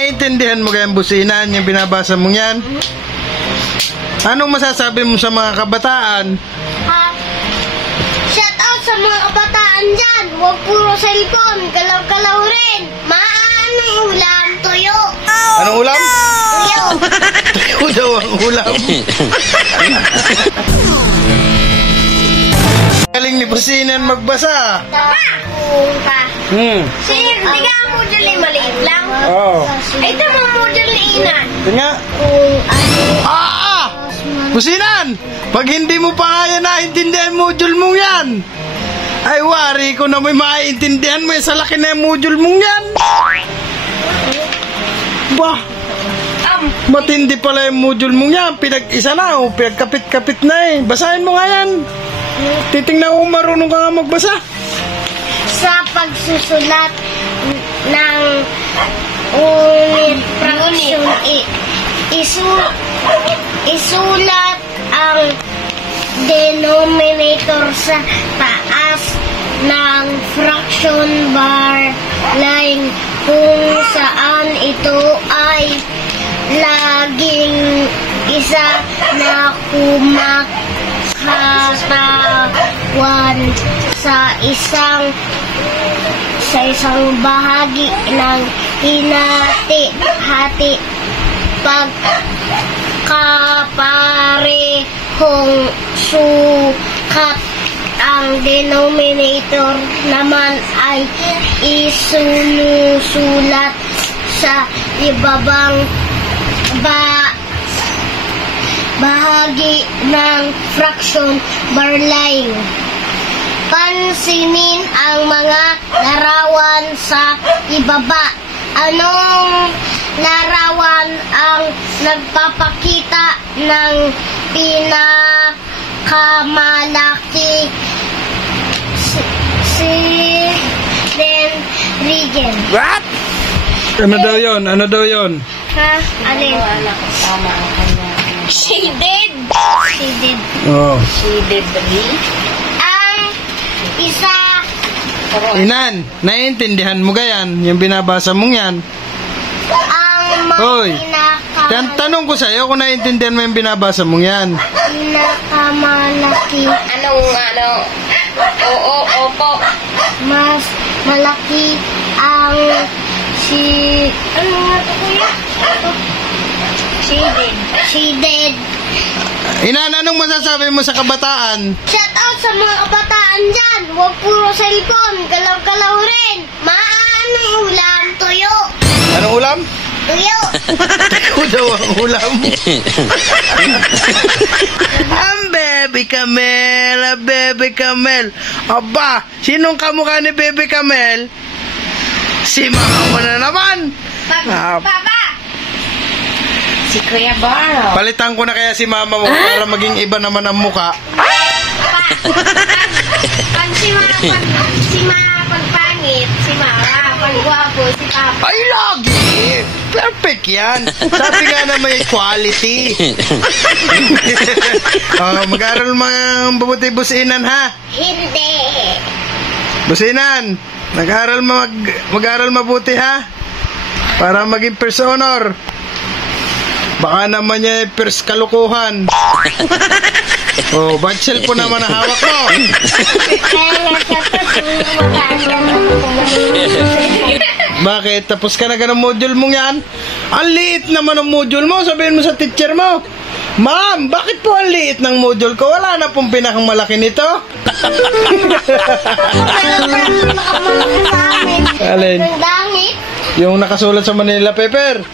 Naiintindihan mo kayang businan yung binabasa mong yan? Anong masasabi mo sa mga kabataan? Shout out sa mga kabataan dyan. Huwag puro cellphone. Galaw-galaw rin. Anong ulam? Tuyo. Anong ulam? Tuyo. Tuyo daw ang ulam. Galing ni businan magbasa. Sige, hindi ka ang module ay maliit lang. Oo. Ay, ito mga module ni Ina. Ito nga. Businan! Pag hindi mo pa kaya naintindihan module mong yan, ay wari ko na may maiintindihan mo sa laki na yung module mong yan. Bah! Matindi pala yung module mong yan. Pinag-isa na o pinagkapit-kapit na eh. Basahin mo nga yan. Titingnan ko kung marunong ka nga magbasa. Sa pagsusulat ng unit fraction, isulat ang denominator sa taas ng fraction bar line kung saan ito ay laging isa na kumakatawan sa isang bahagi ng hinati-hati. Pagkaparehong sukat ang denominator naman ay isinusulat sa ibabang bahagi ng fraction bar line. Pansinin ang mga larawan sa ibaba. Anong larawan ang nagpapakita ng pinakamalaki region? What? Ano daw yun? Ano daw yun? Ha? Alin? Shaded. Shaded. Oh. Shaded ba? Ang isa. Inan, naiintindihan mo gayan yung binabasa mong yan? Ang Hoy, pinakamalaki. tanong ko sa'yo kung naiintindihan mo yung binabasa mong yan. Pinakamalaki. Oo, opo. Mas malaki ang ano nga ito kuya? Shaded. Inan, anong masasabi mo sa kabataan? Shout out sa mga kabataan dyan. Huwag puro cellphone. Galaw-galaw rin. Anong ulam? Tuyo. Anong ulam? Tuyo. Tuyo daw ang ulam. Ang Baby Camel, Baby Camel. Aba, sinong kamukha ni Baby Camel? Si mama mo na naman. Papa. Si Kuya Baro. Palitan ko na kaya si mama mo para maging iba naman ang muka. Pag si pagpangit, si mama. Pag guwapo, si papa. Ay, lagi! Perfect yan. Sabi nga na may quality. Mag-aaral mga mabuti businan, ha? Hindi. Businan, mag-aaral mabuti, ha? Para maging first honor. Baka naman niya first kalukuhan. Ba't cellphone naman ang hawak mo? Bakit? Tapos ka na ganang module mong yan? Ang liit naman ang module mo. Sabihin mo sa teacher mo, Ma'am, bakit po ang liit ng module ko? Wala na pong pinakang malaki nito. Alin? Ang dangit. Yung nakasulat sa Manila paper?